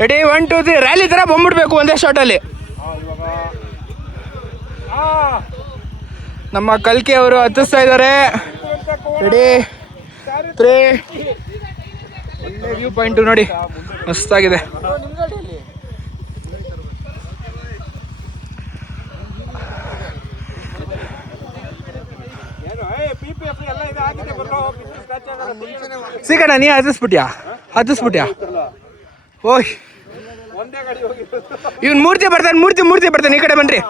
Ready 1 2 3 rally ಥರ ಬಂದ್ಬಿಡ್ಬೇಕು ಒಂದೇ ಶಾಟಲ್ಲಿ. ನಮ್ಮ ಕಲ್ಕಿ ಅವರು ಹತ್ತಿಸ್ತಾ ಇದ್ದಾರೆ. ರೆಡಿ 3. ಒಳ್ಳೆ ವ್ಯೂ ಪಾಯಿಂಟು ನೋಡಿ, ಮಸ್ತಾಗಿದೆ. ಸಿಗಣ ನೀ ಹತ್ತಿಸ್ಬಿಟ್ಯಾ ಓಯ್ ಇವ್ನು ಮೂರ್ತಿ ಬರ್ತಾನೆ ಈ ಕಡೆ ಬನ್ರಿ.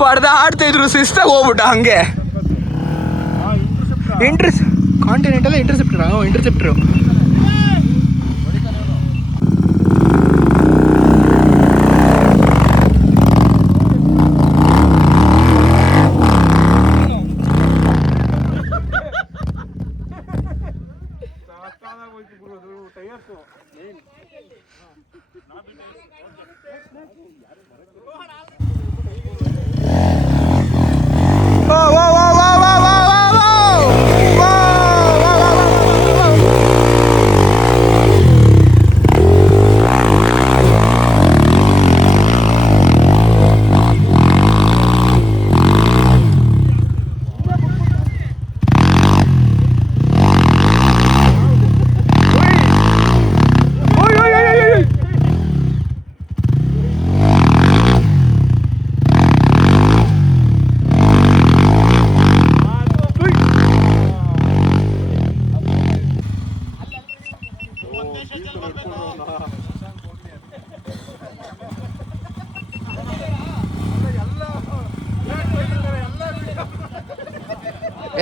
ಪಡ್ದ ಆಡ್ತಾ ಇದ್ರು, ಶಿಸ್ತಾಗಿ ಹೋಗ್ಬಿಟ್ಟ ಹಂಗೆ. ಕಾಂಟಿನೆಂಟಲ್ ಇಂಟರ್ಸೆಪ್ಟರ್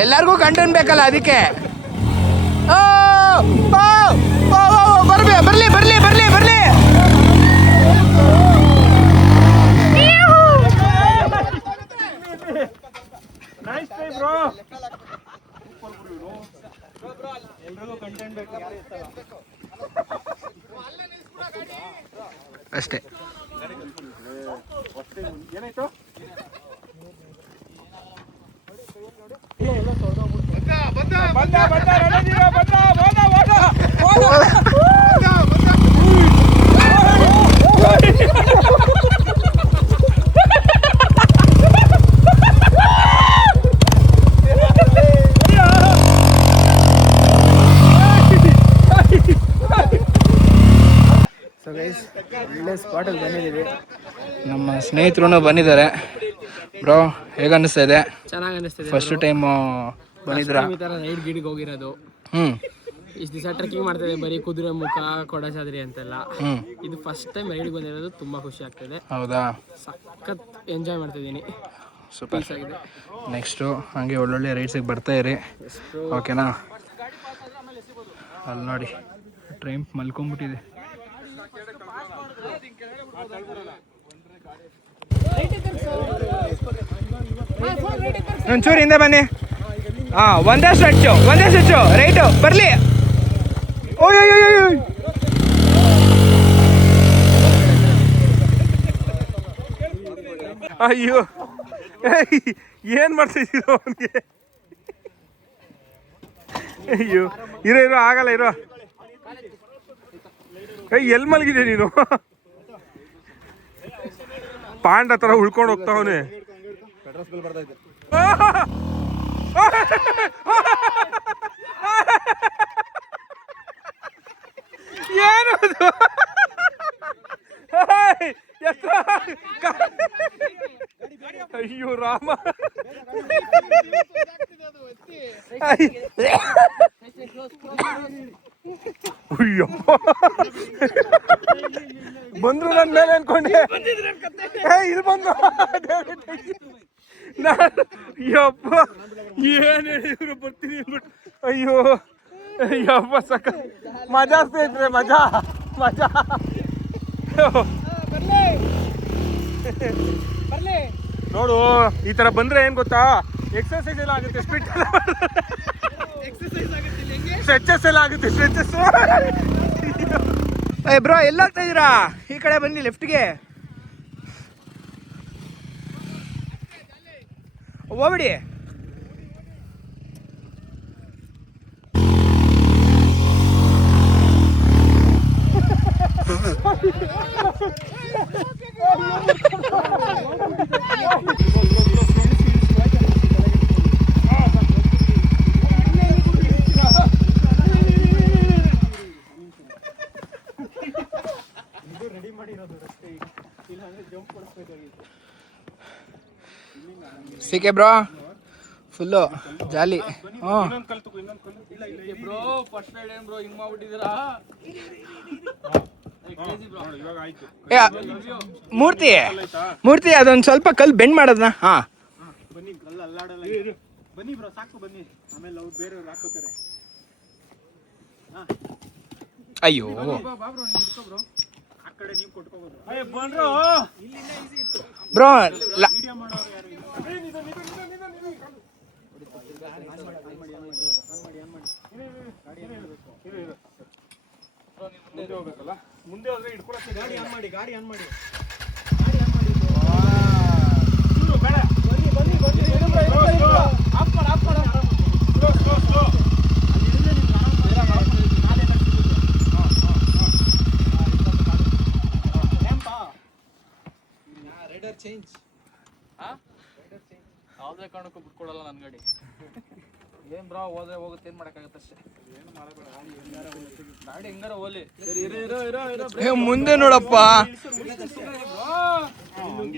ಎಲ್ಲರಿಗೂ ಕಂಟೆಂಟ್ ಬೇಕಲ್ಲ, ಅದಕ್ಕೆ ಬರ್ಲಿ. ಅಷ್ಟೇ. ಏನಾಯ್ತು? ಸೊ ಗೈಸ್, ಒಳ್ಳೆ ಸ್ಪಾಟಲ್ಲಿ ಬಂದಿದ್ದೀವಿ. ನಮ್ಮ ಸ್ನೇಹಿತರು ಬಂದಿದ್ದಾರೆ. ಬ್ರೋ, ಹೇಗೆ ಅನ್ನಿಸ್ತಾ ಇದೆ? ಚೆನ್ನಾಗಿ ಅನ್ನಿಸ್ತಿದೆ. ಫಸ್ಟ್ ಟೈಮ್ ಬಂದಿದ್ರಾ? ಈ ಥರ ರೈಡ್ ಗಿಡಿಗೆ ಹೋಗಿರೋದು. ಇಷ್ಟು ದಿವಸ ಟ್ರೆಕ್ಕಿಂಗ್ ಮಾಡ್ತಿದ್ದೆ, ಬರೀ ಕುದುರೆ ಮುಖ, ಕೊಡಚಾದ್ರಿ ಅಂತೆಲ್ಲ. ಇದು ಫಸ್ಟ್ ಟೈಮ್ ರೈಡ್ಗೆ ಬಂದಿರೋದು, ತುಂಬ ಖುಷಿ ಆಗ್ತಿದೆ. ಹೌದಾ? ಸಖತ್ ಎಂಜಾಯ್ ಮಾಡ್ತಿದ್ದೀನಿ. ಸೂಪರ್ ಆಗಿದೆ. ನೆಕ್ಸ್ಟು ಹಾಗೆ ಒಳ್ಳೊಳ್ಳೆ ರೈಡ್ಸಿಗೆ ಬರ್ತಾ ಇರಿ, ಓಕೆನಾ? ಅಲ್ಲಿ ನೋಡಿ, ಟ್ರೈನ್ ಮಲ್ಕೊಂಡ್ಬಿಟ್ಟಿದೆ. ಒಂಚೂರು ಹಿಂದೆ ಬನ್ನಿ. ಒಂದೇ ಸ್ಟ್ರೆಚ್ಚು ರೈಟು ಬರಲಿ. ಅಯ್ಯೋ, ಏನು ಮಾಡ್ತಿದ್ದೀರೋ ಅವನಿಗೆ? ಅಯ್ಯೋ, ಇರೋ ಆಗಲ್ಲ, ಇರೋ. ಎಲ್ಲಿ ಮಲಗಿದೆ ನೀನು? ಪಾಂಡ ಥರ ಉಳ್ಕೊಂಡು ಹೋಗ್ತಾವನೆ. ಏನು ಅಯ್ಯೋ ರಾಮ, ಬಂದ್ರು ನನ್ನ ಮೇಲೆ ಅನ್ಕೊಂಡೆ. ಇಲ್ಲಿ ಬಂದು ಯಪ್ಪ, ಏನ್ ಹೇಳಿದ್ರು ಬರ್ತೀನಿ ಅಂದ್ಬಿಟ್ಟು. ಅಯ್ಯೋ ಯಪ್ಪ, ಸಕ್ಕ ಮಜಾ ಸ್ನೇಹಿತರೆ, ಮಜಾ. ನೋಡು, ಈ ತರ ಬಂದ್ರೆ ಏನ್ ಗೊತ್ತಾ, ಎಕ್ಸರ್ಸೈಸ್ ಎಲ್ಲ ಆಗುತ್ತೆ, ಸ್ಟ್ರೆಚಸ್ ಎಲ್ಲ ಆಗುತ್ತೆ. ಬ್ರೋ ಎಲ್ಲ ಹೋಗ್ತಾ ಇದ್ದೀರಾ? ಈ ಕಡೆ ಬನ್ನಿ, ಲೆಫ್ಟ್ಗೆ ಹೋಗ್ಬಿಡಿ. ಸಿಕ್ಕೆ ಬ್ರೋ ಫುಲ್ಲು ಜಾಲಿ. ಮೂರ್ತಿ ಮೂರ್ತಿ ಅದೊಂದು ಸ್ವಲ್ಪ ಕಲ್ಲು ಬೆಂಡ್ ಮಾಡೋದನ್ನ. ಹಾ ಬನ್ನಿ, ಕಲ್ಲು ಅಲ್ಲಾಡಲ್ಲ. ಬನ್ನಿ ಬ್ರೋ, ಸಾಕು ಬನ್ನಿ, ಆಮೇಲೆ ಅವ್ರು ಬೇರೆಯವ್ರು ಹಾಕೋತಾರೆ. ಅಯ್ಯೋ ಆ ಕಡೆ ನೀವು ಕೊಟ್ಕೋಬೋದು ಬ್ರೋ. ವಿಡಿಯೋ ಮಾಡೋರು ಯಾರು ಇಲ್ಲ. ಮುಂದೆ ಹೋಗ್ಬೇಕಲ್ಲ, ಮುಂದೆ ಹೋದ್ರೆ ಇಟ್ಕೊಳಕ್ಕೆ ಗಾಡಿ ಆನ್ ಮಾಡಿ, ಗಾಡಿ ಆನ್ ಮಾಡಿ, ಗಾಡಿ ಆನ್ ಮಾಡಿ. ಬೇಡ, ಬನ್ನಿ ಬನ್ನಿ ಬನ್ನಿ, ಆಫ್ ಮಾಡು, ಆಫ್ ಮಾಡು. Slow slow slow. Rider change. ಯಾವುದೇ ಕಾರಣಕ್ಕೂ ಬಿಟ್ಕೊಡಲ್ಲ ನನ್ನ ಗಾಡಿ. ಏನ್ ಬ್ರಾ, ಹೋದ್ರೆ ಹೋಗುತ್ತೆ, ಏನ್ ಮಾಡಕ್ಕಾಗತ್ತೆ ಅಷ್ಟೇ. ಏನು ಮಾಡಬೇಡ, ಗಾಡಿ ಹೆಂಗಾರ ಹೋಲಿ. ಮುಂದೆ ನೋಡಪ್ಪ.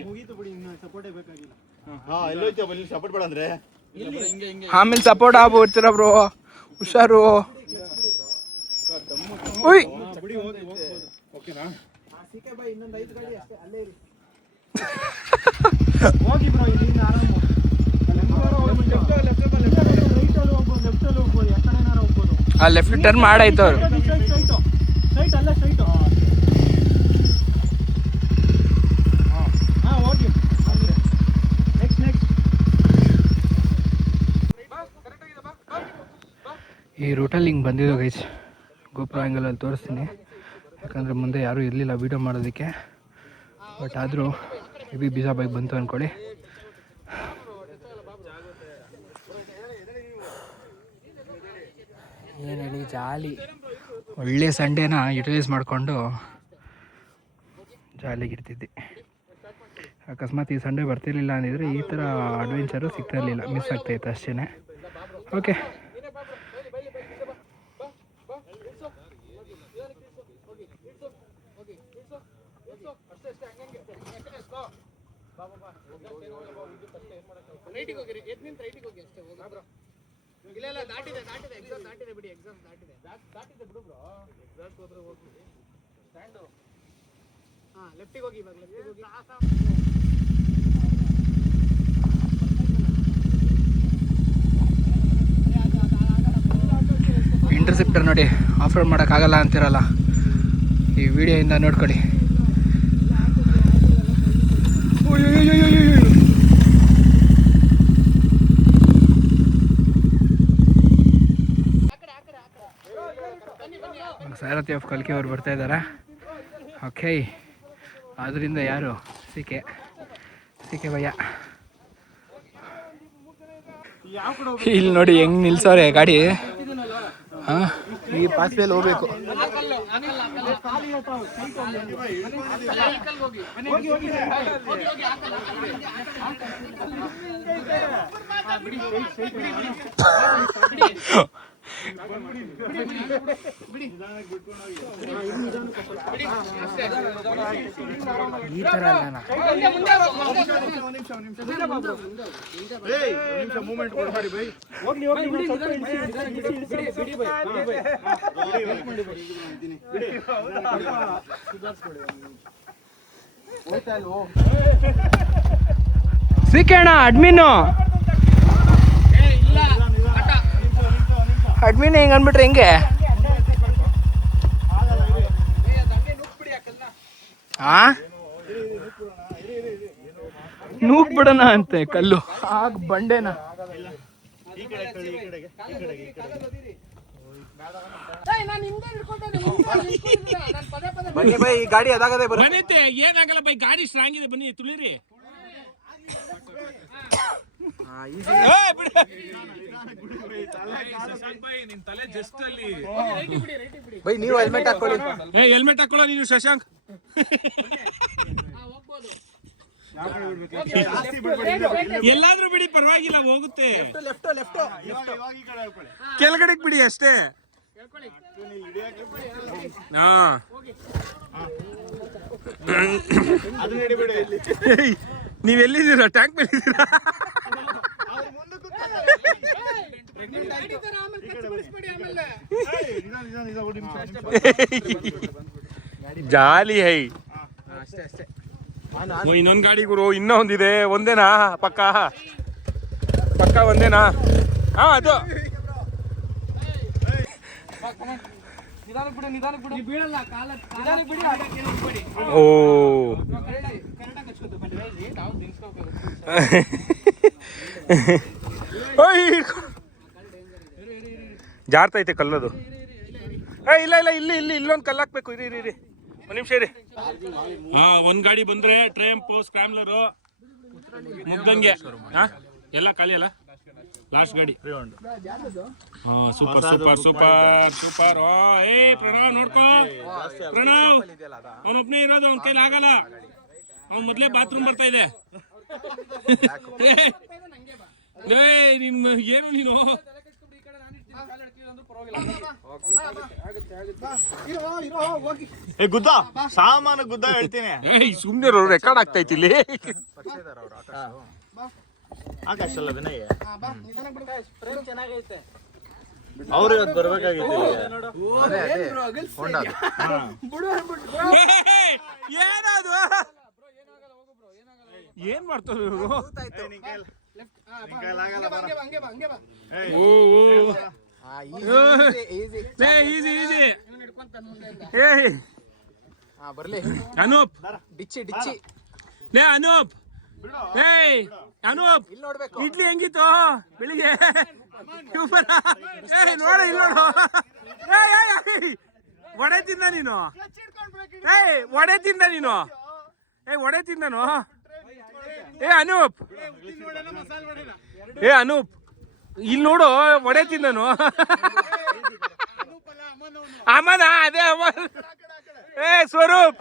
ಮುಗೀತು ಬಿಡಿ, ಇನ್ನು ಸಪೋರ್ಟೇ ಬೇಕಾಗಿಲ್ಲ. ಎಲ್ಲೋಯ್ತು ಬಲ್ಲಿ ಸಪೋರ್ಟ್ ಬೇಡ ಅಂದ್ರೆ ಹಿಂಗೆ ಹಿಂಗೆ ಆಮೇಲೆ ಸಪೋರ್ಟ್ ಆಗ್ಬಿಡ್ತೀರ ಬ್ರೋ, ಹುಷಾರು. ಉಯ್ ಬಿಡಿ, ಹೋಗಿ ಹೋಗ್ಬೋದು. ಓಕೆನಾ? ಸಿಕೆ ಬಾಯ್, ಇನ್ನೊಂದು 5 ಗಾಡಿ ಅಷ್ಟೇ, ಅಲ್ಲೇ ಇರಿ. ಹೋಗಿ ಬ್ರೋ, ಇಲ್ಲಿಂದ ಆರಾಮು. ಲೆಫ್ಟಲ್ಲಿ ಹೋಗ್ಬೋದು, ಯಾವ ಕಡೆನಾರ ಹೋಗ್ಬೋದು. ಆ ಲೆಫ್ಟ್ ಟರ್ನ್ ಮಾಡಾಯ್ತು ಅವ್ರು. ಸ್ಟ್ರೈಟ್ ಅಲ್ಲ, ಸ್ಟ್ರೈಟು. ಹಾಂ, ಹೋಗಿ. Next next. ಈ ರೂಟಲ್ಲಿ ಹಿಂಗೆ ಬಂದಿದ್ದು ಗೈಸ್, ಗೋಪುರ ಆ್ಯಂಗಲಲ್ಲಿ ತೋರಿಸ್ತೀನಿ. ಯಾಕಂದರೆ ಮುಂದೆ ಯಾರೂ ಇರಲಿಲ್ಲ ವೀಡಿಯೋ ಮಾಡೋದಕ್ಕೆ. ಬಟ್ ಆದರೂ ಹೆವಿ ಬೀಜಾ ಬೈಕ್ ಬಂತು ಅಂದ್ಕೊಳ್ಳಿ. ಏನು ಹೇಳಿ, ಜಾಲಿ. ಒಳ್ಳೆ ಸಂಡೇನ ಯುಟಿಲೈಸ್ ಮಾಡಿಕೊಂಡು ಜಾಲಿಗಿರ್ತಿದ್ದೆ. ಅಕಸ್ಮಾತ್ ಈ ಸಂಡೇ ಬರ್ತಿರ್ಲಿಲ್ಲ ಅಂದಿದ್ರೆ ಈ ಥರ ಅಡ್ವೆಂಚರು ಸಿಗ್ತಿರಲಿಲ್ಲ, ಮಿಸ್ ಆಗ್ತಾಯಿತ್ತು ಅಷ್ಟೇ. ಓಕೆ, ಇಲ್ಲ ದಾಟಿದೆ ಎಕ್ಸಾಮ್ ದಾಟಿದೆ ಬಿಡಿ, ಎಕ್ಸಾಮ್ ದಾಟಿದೆ ಬಿಡು ಬ್ರೋ. ಎಕ್ಸಾಮ್ ಹೋದ್ರೆ ಹೋಗಿ ಸ್ಟ್ಯಾಂಡು. ಹಾಂ, ಲೆಫ್ಟಿಗೆ ಹೋಗಿ, ಇವಾಗ ಲೆಫ್ಟಿಗೆ ಹೋಗಿ. ಇಂಟರ್ಸೆಪ್ಟರ್ ನೋಡಿ, ಆಫ್ ರೋಡ್ ಮಾಡೋಕ್ಕಾಗಲ್ಲ ಅಂತಿರಲ್ಲ, ಈ ವಿಡಿಯೋಯಿಂದ ನೋಡ್ಕೊಳ್ಳಿ. ಸಾರಥಿ ಆಫ್ ಕಲ್ಕಿ ಅವ್ರು ಬರ್ತಾ ಇದ್ದಾರೆ. ಓಕೆ, ಆದ್ದರಿಂದ ಯಾರು ಸಿಕೆ ಭಯ್ಯ. ಇಲ್ಲಿ ನೋಡಿ ಹೆಂಗ್ ನಿಲ್ಸವ್ರೆ ಗಾಡಿ. ಹಾಂ, ಈ ಪಾಸ್ ಮೇಲೆ ಹೋಗ್ಬೇಕು. ಈ ಥರ ಅಲ್ಲ, ಮೂವ್ಮೆಂಟ್ ಕೊಡ್ಬಾರಿ ಬೈ. ಹೋಗ್ಲಿ ಹೋಗ್ಲಿ, ಸಿಕ್ಕಣ ಅಡ್ಮಿನ್ನು. ಅಡ್ಮಿನ್ ಹೆಂಗೆ ಅಂದ್ಬಿಟ್ರೆ ಹೆಂಗೆ? ನೂಕ್ ಬಿಡೋಣ ಅಂತೆ ಕಲ್ಲು, ಆಗ ಬಂಡೆನ. ನಾನು ಹಿಂದೆ ಹಿಡ್ಕೊಂಡೆ ನಾನು ಪದೇ ಪದೇ ಬನ್ನಿ ಬೈ ಗಾಡಿ ಅದಾಗದೆ ಬನ್ನಿ ಏನಾಗಲ್ಲ ಬೈ ಗಾಡಿ ಸ್ಟ್ರಾಂಗ್ ಇದೆ ಬನ್ನಿ ತುಳಿರಿ ಬೈ ನೀವು ಹೆಲ್ಮೆಟ್ ಹಾಕೊಳ್ಳಿ ಹೆಲ್ಮೆಟ್ ಹಾಕೊಳ್ಳೋ ನೀನು ಶಶಾಂಕ್ ಎಲ್ಲಾದ್ರೂ ಬಿಡಿ ಪರವಾಗಿಲ್ಲ ಹೋಗುತ್ತೆ ಕೆಳಗಡೆ ಬಿಡಿ ಅಷ್ಟೇ ಹಾ ನೀವೆಲ್ಲಿದ್ದೀರಾ ಟ್ಯಾಂಕ್ ಮೇಲೆ ಇದ್ದೀರಾ ಜಾಲಿ ಹೈ ಇನ್ನೊಂದು ಗಾಡಿ ಗುರು ಇನ್ನೂ ಒಂದಿದೆ ಒಂದೇನಾ ಪಕ್ಕ ಒಂದೇನಾ ಹಾ ಅದು ಓ ಜಾರ್ತೈತೆ ಕಲ್ಲದು ಇಲ್ಲ ಇಲ್ಲೊಂದು ಕಲ್ಲು ಹಾಕ್ಬೇಕು ಇರಿ ಒಂದು ನಿಮಿಷ ಇರಿ ಹಾ ಒಂದ್ ಗಾಡಿ ಬಂದ್ರೆ ಟ್ರಯಂಪು ಸ್ಕ್ರಾಮ್ಲರು ಮುಗ್ದಂಗೆ ಹಾ ಎಲ್ಲ ಖಾಲಿ ಅಲ್ಲ ಲಾಸ್ಟ್ ಗಾಡಿ ಹಾ ಸೂಪರ್ ಓ ಏ ಪ್ರಣವ್ ನೋಡ್ಕೋ ಪ್ರಣವ್ ಅವನೊಬ್ನೇ ಇರೋದು ಅವನ ಕೈಲಿ ಆಗಲ್ಲ ಅವ್ನ್ ಮೊದ್ಲೇ ಬಾತ್ರೂಮ್ ಬರ್ತಾ ಇದೆ ಏನು ನೀನು ಗುದ್ದ ಸಾಮಾನು ಗುದ್ದ ಹೇಳ್ತೀನಿ ಸುಮ್ನೆ ರೆಕಾರ್ಡ್ ಆಗ್ತೈತಿ ಇಲ್ಲಿ ಆಕಾಶ ಅಲ್ಲ ವಿನಯ್ ಅವ್ರು ಇವತ್ತು ಬರ್ಬೇಕಾಗಿತ್ತು ಏನದು ಏನ್ ಮಾಡ್ತಾರೆ ಇವರು ಅನೂಪ್ ಅನೂಪ್ ಅನೂಪ್ ಇಡ್ಲಿ ಹೆಂಗಿತ್ತು ಬೆಳಿಗ್ಗೆ ನೋಡ ನೋಡು ವಡೆ ತಿಂದ ನೀನು ವಡೆ ತಿಂದ ನೀನು ವಡೆ ತಿಂದನು ಅನೂಪ್ ಅನೂಪ್ ಇಲ್ಲಿ ನೋಡು ವಡೆ ತಿಂದನು ಅಮ್ಮನ ಅದೇ ಅಮ್ಮ ಸ್ವರೂಪ್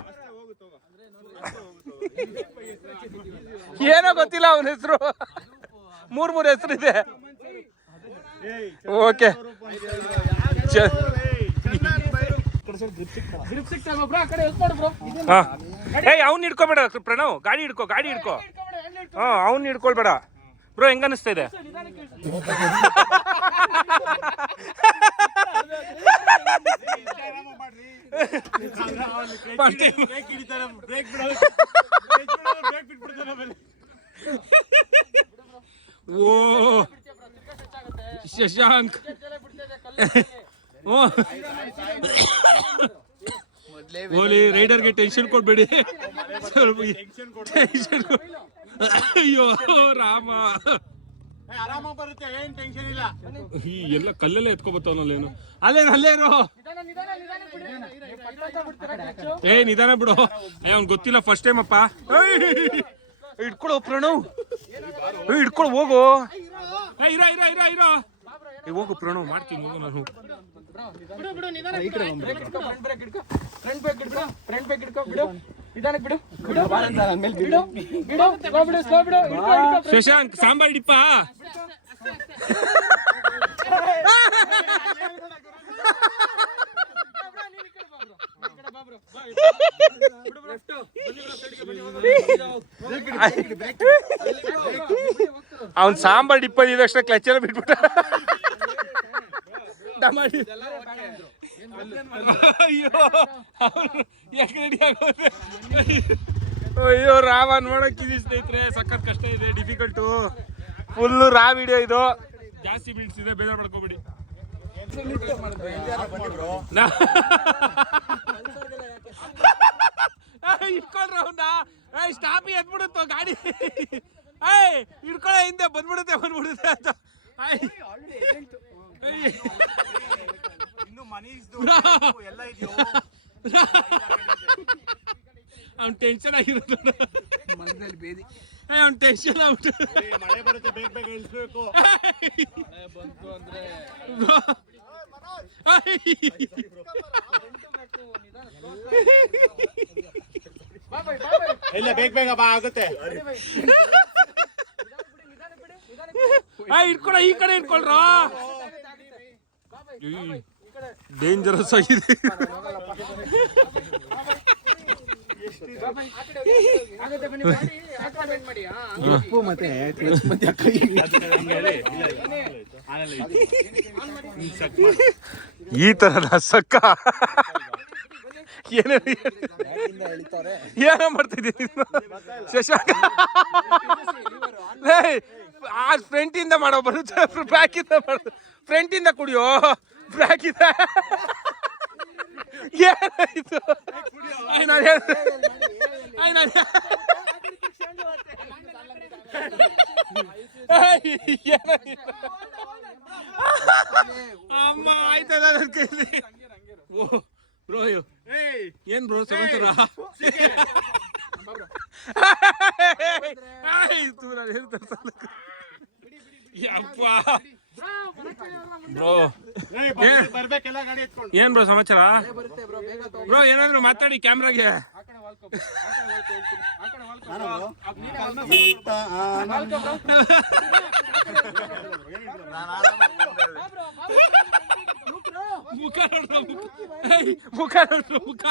ಏನೋ ಗೊತ್ತಿಲ್ಲ ಅವನ ಹೆಸರು ಮೂರ್ ಹೆಸರು ಇದೆ ಓಕೆ ಅವ್ನು ಹಿಡ್ಕೋಬೇಡ ಪ್ರಣವ್ ಗಾಡಿ ಹಿಡ್ಕೋ ಹಾ ಅವ್ನು ಹಿಡ್ಕೊಳ್ಬೇಡ ಬ್ರೋ ಹೆಂಗ ಅನಿಸ್ತಾ ಇದೆ ಓ ಶಶಾಂಕ್ ಓಲಿ ರೈಡರ್ಗೆ ಟೆನ್ಷನ್ ಕೊಡ್ಬೇಡಿ ಅಯ್ಯೋ ರಾಮ ಆರಾಮ ಬರುತ್ತೆ ಏನ್ ಟೆನ್ಷನ್ ಇಲ್ಲ ಎಲ್ಲ ಕಲ್ಲೆಲ್ಲ ಎತ್ಕೊಬತ್ತವನಲ್ಲೇನು ಅಲ್ಲೇನು ನಿಧಾನ ಬಿಡು ಅವ್ನ್ ಗೊತ್ತಿಲ್ಲ ಫಸ್ಟ್ ಟೈಮ್ ಅಪ್ಪ ಇಟ್ಕೊಳು ಪ್ರಣವ್ ಇಟ್ಕೊಳು ಹೋಗು ಇರೋ ಹೋಗು ಪ್ರಣವ್ ಮಾಡ್ತೀನಿ ಹೋಗು ನಾನು ಶಶಾಂಕ್ ಸಾಂಬಾರ್ ಇಡಿಪ್ಪ ಅವನ್ ಸಾಂಬಾರ್ ಡಿಪ್ಪ ಇದಕ್ಷಣ ಕ್ಲಚ್ ಎಲ್ಲ ಬಿಟ್ಬಿಟ್ಟ ಅಯ್ಯೋ ರಾವ ನೋಡಕ್ಕಿದೆ ಸ್ನೇಹಿತರೆ ಸಖತ್ ಕಷ್ಟ ಇದೆ ಡಿಫಿಕಲ್ಟು ಫುಲ್ಲು ರಾ ವಿಡಿಯೋ ಇದು ಜಾಸ್ತಿ ಮಿನಿಟ್ಸ್ ಇದೆ ಬೇಜಾರು ಮಾಡ್ಕೋಬೇಡಿ ಇಟ್ಕೊಳ್ರ ಅವನ್ನ ಸ್ಟಾಪ್ ಎದ್ಬಿಡುತ್ತೋ ಗಾಡಿ ಹಿಡ್ಕೊಳ ಹಿಂದೆ ಬಂದ್ಬಿಡುತ್ತೆ ಅಂತ ಎಲ್ಲ ಇದೆಯೋ ಅವ್ನು ಟೆನ್ಷನ್ ಆಗಿರೋದು ಮನದಲ್ಲಿ ಬೇದಿ. ಅವ್ನು ಟೆನ್ಷನ್ ಆಗ್ಬಿಟ್ಟು ಮಳೆ ಬರುತ್ತೆ ಬೇಗ ಬೇಗ ಇಳಿಸ್ಬೇಕು. ಇಲ್ಲ ಬೇಗ ಬೇಗ ಬಾ ಆಗುತ್ತೆ. ಇಟ್ಕೊಳ ಈ ಕಡೆ ಇಟ್ಕೊಳ್ರ. ಡೇಂಜರಸ್ ಆಗಿದೆ. ಉಪ್ಪು ಮತ್ತೆ ಈ ತರದ ಸಕ್ಕ ಏನ ಮಾಡ್ತಿದ್ದೀನಿ ಶಶಾಂಕ. ಆ ಫ್ರಂಟ್ ಇಂದ ಮಾಡೋ ಬರುತ್ತೆ, ಬ್ಯಾಕ್ ಇಂದ ಮಾಡೋದು. ಫ್ರಂಟ್ ಇಂದ ಕುಡಿಯೋ, ಬ್ಯಾಕ್ ಇಂದ ಏನಾಯ್ತು? ಅಮ್ಮ ಆಯ್ತಲ್ಲ ನನ್ನ ಕೈಲಿ. ಓ ಬ್ರೋ ಏನ್ ಬ್ರೋ ಸಮಾಚಾರ? ಬ್ರೋ ಬರ್ಬೇಕೆಲ್ಲ ಗಾಡಿ ಎತ್ಕೊಂಡು. ಏನ್ ಬ್ರೋ ಸಮಾಚಾರ? ಬ್ರೋ ಏನಾದ್ರು ಮಾತಾಡಿ ಕ್ಯಾಮ್ರಾಗೆ. ಮುಖ ನೋಡ್ರ ಮುಖ ನೋಡ್ರ ಮುಖ.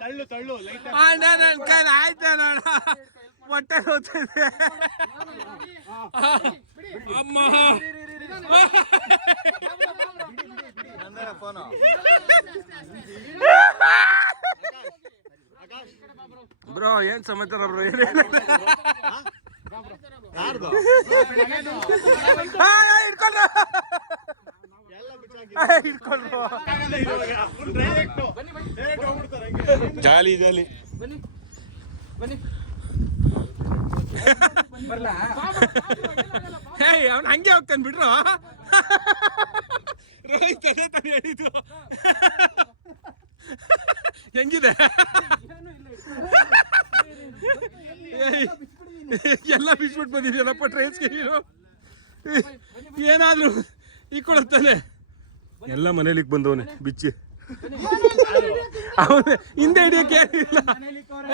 ತಳ್ಳು ತಳ್ಳು ಲೈಟ್ ನನ್ನ ಕೈಲಿ ಆಯ್ತಾ ನೋಡ, ಹೊಟ್ಟೆ ನೋಡ್ತಿದೆ. ಅಮ್ಮ ಫೋನು. ಬ್ರೋ ಏನ್ ಸಮಾಚಾರ ಬ್ರೋ? ಯಾರ್ದು? ಇಟ್ಕೊಂಡ್ರು ಡೈರೆಕ್ಟ್ ಜಾಲಿ ಜಾಲಿ. ಅವ್ನು ಹಂಗೆ ಹೋಗ್ತಾನೆ ಬಿಡ್ರು. ರೋಹಿತ್ ಅದೇ ತಾನೇ ಹೇಳಿದ್ದು. ಹೆಂಗಿದೆ? ಎಲ್ಲ ಬಿಚ್ಬಿಟ್ಟು ಬಂದಿದ್ಯಲ್ಲಪ್ಪ ಟ್ರೈನ್ಸ್ಗೆ ನೀನು. ಏನಾದ್ರು ಈ ಕೊಡುತ್ತಾನೆ. ಎಲ್ಲ ಮನೇಲಿಗೆ ಬಂದವನೆ ಬಿಚ್ಚಿ. ಅವನು ಹಿಂದೆ ಹಿಡಿಯೋಕೆ ಏನಿಲ್ಲ.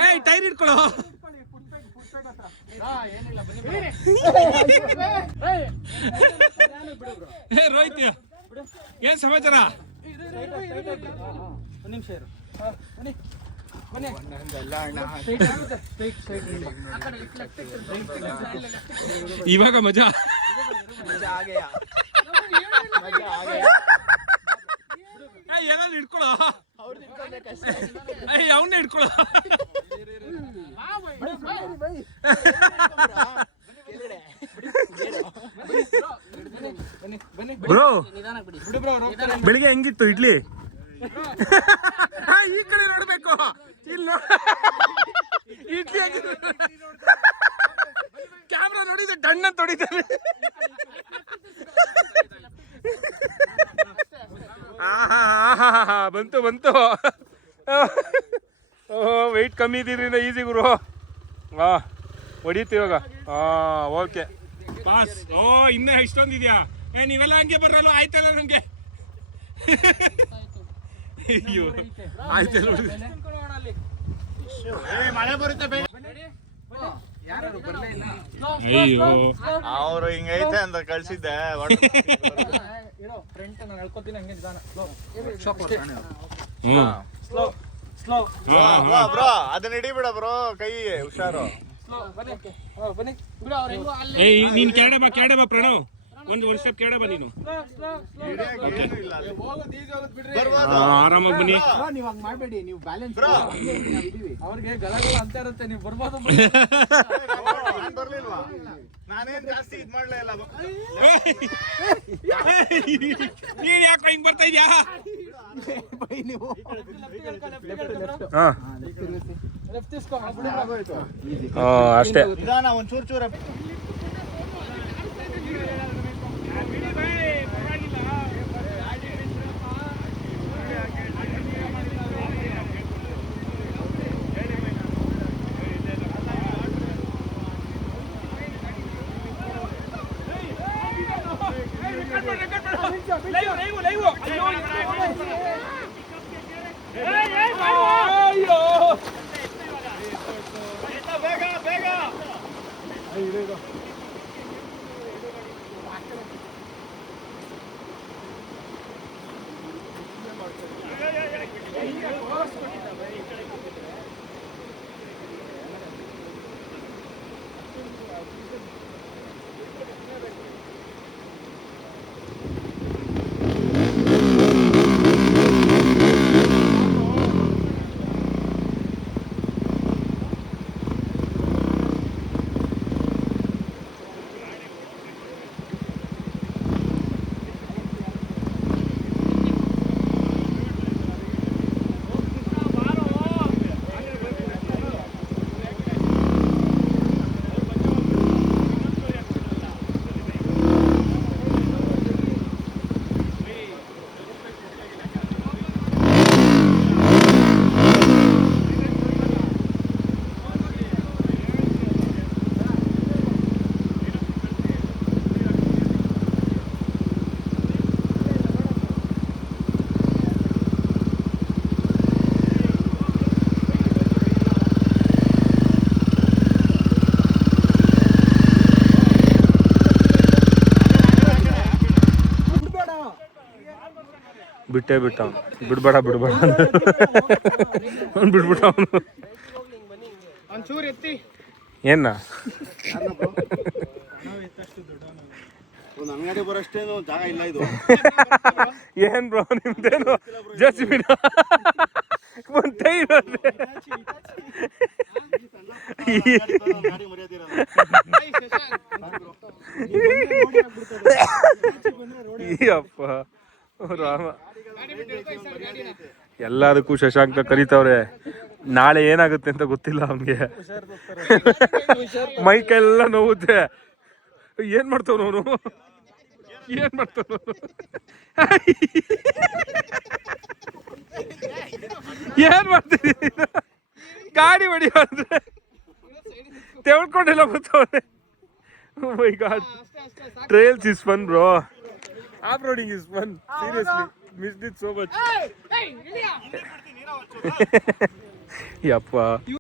ಏಯ್ ಟೈರ್ ಇಟ್ಕೊಳ್ಳೋ. ಏ ರೋಹಿತ್ ಏನ್ ಸಮಾಚಾರ? ಇವಾಗ ಮಜಾ. ಏನಾದ್ರು ಇಟ್ಕೊಳ್ಳೋ. ಅವನ್ನೇ ಇಟ್ಕೊಳ್ಳೋ. ಬ್ರೋ ಬೆಳಿಗ್ಗೆ ಹೆಂಗಿತ್ತು ಇಡ್ಲಿ? ಈ ಕಡೆ ನೋಡ್ಬೇಕು. ಇಲ್ಲ ಇಡ್ಲಿ ಕ್ಯಾಮ್ರಾ ನೋಡಿದ್ರೆ ಡಣ್ಣ ತೊಡಿತಾರೆ. ಬಂತು ಬಂತು. ವೆಯ್ಟ್ ಕಮ್ಮಿ ಇದ್ದೀರಿ ಈಸಿ ಗುರು. ಹೊಡಿತು ಇವಾಗ. Okay pass. ಇನ್ನೂ ಇಷ್ಟೊಂದಿದ್ಯಾ? ನೀವೆಲ್ಲ ಹಂಗೆ ಬರಲ್ಲ ಆಯ್ತಲ್ಲ ನಮ್ಗೆ. ಅಯ್ಯೋ ಆಯ್ತಲ್ಲ ನೋಡಿ. ಮಳೆ ಬರುತ್ತೆ ಬೇಗ. ಅಯ್ಯೋ ಅವ್ರು ಹಿಂಗೈತೆ ಅಂತ ಕಳ್ಸಿದ್ದೆ. ಬ್ರೋ ಅದನ್ನ ಹಿಡಿಬಿಡ ಬ್ರೋ, ಕೈ ಹುಷಾರು. ನೀನ್ ಕ್ಯಾಡೆ ಬಾ ಪ್ರಣವ್. ಒಂದು ಸ್ಟೆಪ್ ಕೆಳಗಡೆ ಬನ್ನಿ ನೀವು. ಬರ್ಬೋದು. ಆರಾಮಾಗಿ ಬನ್ನಿ. ನೀವು ಹಂಗ್ ಮಾಡ್ಬೇಡಿ, ನೀವು ಬ್ಯಾಲೆನ್ಸ್ ಅವ್ರಿಗೆ ಗಲಗಲ ಅಂತ ಇರುತ್ತೆ, ನೀವು ಬರ್ಬೋದು. ನಾನ್ ಬರ್ಲಿಲ್ವಾ? ನಾನೇನ್ ಜಾಸ್ತಿ ಇದ್ ಮಾಡ್ಲೇ ಇಲ್ಲ. ನೀನ್ ಯಾಕೆ ಹಿಂಗ್ ಬರ್ತಾ ಇದ್ಯಾ? ನೀವು ಅಷ್ಟೇ. ನಿಧಾನ ಒಂದ್ ಚೂರ್ ಚೂರ. ಬಿಟ್ಟೆ ಬಿಟ್ಟ ಬಿಡ್ಬೇಡ ಅವ್ನು ಬಿಟ್ಬಿಟ್ಟ ಅವನು. ಒಂಚೂರು ಎತ್ತಿ. ಏನ ಒಂದ್ ಅಂಗಡಿ ಬರೋಷ್ಟೇನು ಜಾಗ ಇಲ್ಲ ಇದು. ಏನ್ ಬ್ರೋ ನಿಮ್ದೇನು ಜಸ್ಮಿನ ಒಂದೇ ಇರೋದೆ. ಗಾಡಿ ಮರ್ಯಾದಿರಲ್ಲ. ಅಪ್ಪ ರಾಮ, ಎಲ್ಲದಕ್ಕೂ ಶಶಾಂಕ ಕರೀತವ್ರೆ. ನಾಳೆ ಏನಾಗುತ್ತೆ ಅಂತ ಗೊತ್ತಿಲ್ಲ ಅವನ್ಗೆ. ಮೈಕೆಲ್ಲ ನೋವುತ್ತೆ. ಏನ್ ಮಾಡ್ತಾವನು ಏನ್ ಮಾಡ್ತಾವನು ಏನ್ ಮಾಡ್ತಿದ್ದೀನಿ? ಗಾಡಿ ಹೊಡಿಯೋ ಅಂದ್ರೆ ತೆವಳ್ಕೊಂಡೆಲ್ಲ ಗೊತ್ತವ್ರೆ. Oh my god, trails is fun bro. Off-roading is fun. Seriously, missed it so much. Yappa.